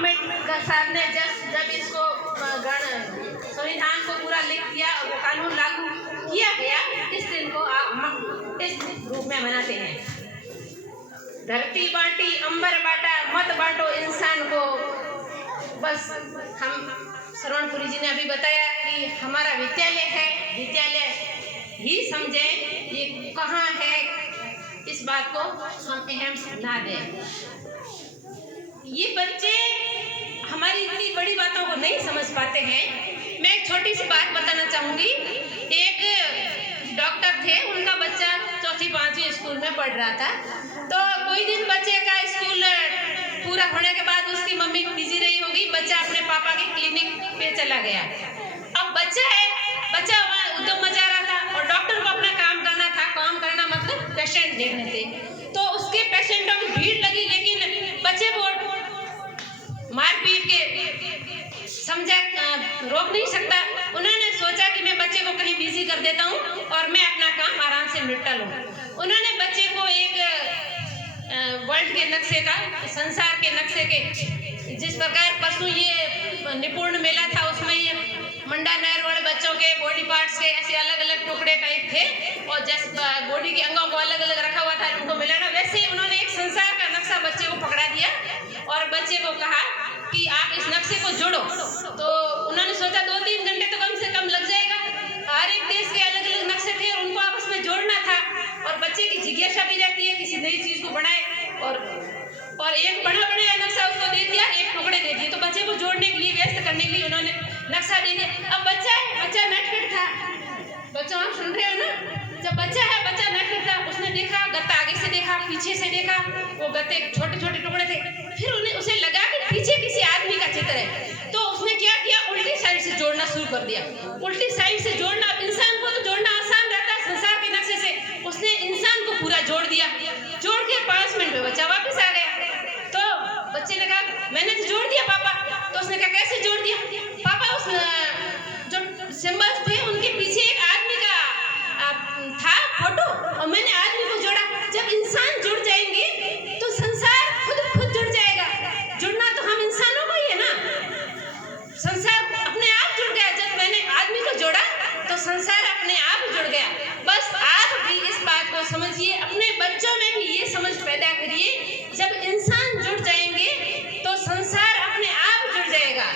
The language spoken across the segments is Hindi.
अम्बेडकर साहब ने जब इसको संविधान को पूरा लिख दिया और वो कानून लागू किया गया, इस दिन को हम इस रूप में मनाते हैं। धरती बांटी अंबर बांटा, मत बांटो इंसान को। बस हम श्रवणपुरी जी ने अभी बताया कि हमारा विद्यालय है, विद्यालय ही समझें ये कहाँ है, इस बात को हम अहम ना दें। ये बच्चे हमारी इतनी बड़ी बातों को नहीं समझ पाते हैं। मैं एक छोटी सी बात बताना चाहूँगी। एक डॉक्टर थे, उनका बच्चा 4वीं-5वीं स्कूल में पढ़ रहा था। तो कोई दिन बच्चे का स्कूल पूरा होने के बाद उसकी मम्मी बिजी रही होगी, बच्चा अपने पापा के क्लिनिक पे चला गया। अब बच्चा वहाँ उद्यम मचा रहा था और डॉक्टर को अपना काम करना था। काम करना मतलब पेशेंट देखने थे। तो उसके पेशेंटों की भीड़ लगी, लेकिन बच्चे को मारपीट के समझा रोक नहीं सकता। उन्होंने सोचा कि मैं बच्चे को कहीं बिजी कर देता हूँ और मैं अपना काम आराम से निपटा लूँ। उन्होंने बच्चे को एक वर्ल्ड के नक्शे का, संसार के नक्शे के, जिस प्रकार परसों ये निपुण मेला था, उसमें ये मंडा नहर वाले बच्चों के बॉडी पार्ट्स के ऐसे अलग अलग टुकड़े टाइप थे और जैसे बॉडी के अंगों को अलग अलग रखा हुआ था, उनको मिलाना, वैसे ही उन्होंने एक संसार का नक्शा बच्चे को पकड़ा दिया और बच्चे को कहा कि आप इस नक्शे को जोड़ो। तो उन्होंने सोचा 2-3 घंटे तो कम से कम लग जाएगा। हर एक देश के अलग अलग नक्शे थे और उनको आपस में जोड़ना था। और बच्चे की जिज्ञासा भी रहती है किसी नई चीज को बनाए, और एक बड़ा नक्शा उसको दे दिया, एक टुकड़े दे दिए। तो बच्चे को जोड़ने के लिए, व्यस्त करने के लिए उन्होंने नक्शा दे दिया। अब बच्चा नटखट था। बच्चों आप सुन रहे हो ना? जब बच्चा नटखट था, उसने देखा गत्ता, आगे से देखा, पीछे से देखा, वो गत्ते छोटे छोटे टुकड़े थे। फिर उसे लगा कि पीछे किसी आदमी का चित्र है। तो उसने क्या किया, उल्टी साइड से जोड़ना शुरू कर दिया। उल्टी साइड से जोड़ना, इंसान को तो जोड़ना आसान रहता है संसार के नक्शे से। उसने इंसान को पूरा जोड़ दिया। जोड़ के 5 मिनट में बच्चा वापस आ गया। तो बच्चे ने कहा मैंने तो जोड़ दिया पापा। तो उसने कहा कैसे जोड़ दिया पापा? उस जो सिंबल्स थे उनके पीछे एक आदमी का था फोटो, और मैंने आदमी को जोड़ा। जब इंसान जुड़ जाएंगे तो संसार खुद जुड़ जाएगा। जुड़ना तो हम इंसानों को ही है ना। संसार अपने आप जुड़ गया। जब मैंने आदमी को जोड़ा तो संसार अपने आप जुड़ गया। बस आप भी इस बात को समझिए, अपने बच्चों में भी ये समझ पैदा करिए, जब इंसान जुड़ जाएंगे तो संसार अपने आप जुड़ जाएगा।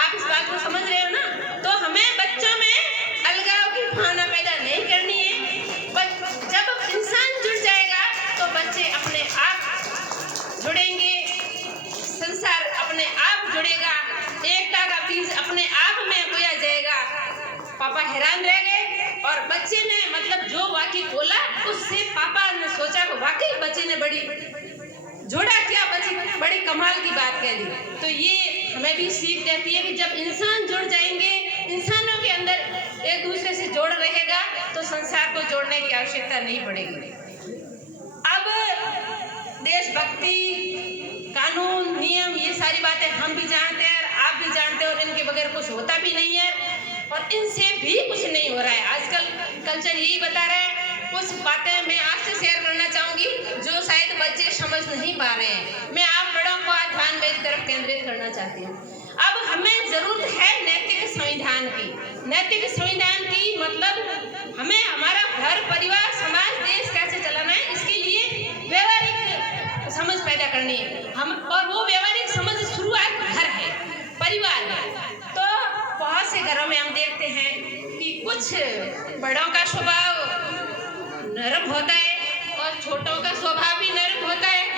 आप इस बात को समझ रहे हो ना? तो हमें बच्चों में अलगाव की भावना पैदा नहीं करनी है। जब इंसान जुड़ जाएगा तो बच्चे अपने आप जुड़ेंगे, संसार अपने आप जुड़ेगा, एकता का बीज अपने आप में बोया जाएगा। पापा हैरान रह गए और बच्चे ने मतलब जो वाकई बोला उससे पापा ने सोचा कि वाकई बच्चे ने बड़ी जोड़ा किया, बच्चे बड़ी कमाल की बात कह दी। तो ये हमें भी सीख देती है कि जब इंसान जुड़ जाएंगे, इंसानों के अंदर एक दूसरे से जोड़ रहेगा तो संसार को जोड़ने की आवश्यकता नहीं पड़ेगी। अब देशभक्ति, कानून, नियम, ये सारी बातें हम भी जानते हैं और आप भी जानते हैं और इनके बगैर कुछ होता भी नहीं है और इनसे भी कुछ नहीं हो रहा है। आजकल कल्चर यही बता रहा है। कुछ बातें मैं आपसे शेयर करना चाहूँगी जो शायद बच्चे समझ नहीं पा रहे हैं। मैं आप बड़ों को ध्यान मेरी तरफ केंद्रित करना चाहती हूँ। अब हमें जरूरत है नैतिक संविधान की। नैतिक संविधान की मतलब हमें हमारा घर, परिवार, समाज, देश कैसे चलाना है, इसके लिए व्यवहारिक समझ पैदा करनी है। और वो व्यवहारिक समझ शुरुआत घर है, परिवार है। तो बहुत से घरों में हम देखते हैं कि कुछ बड़ों का स्वभाव नरम होता है और छोटों का स्वभाव भी नरम होता है।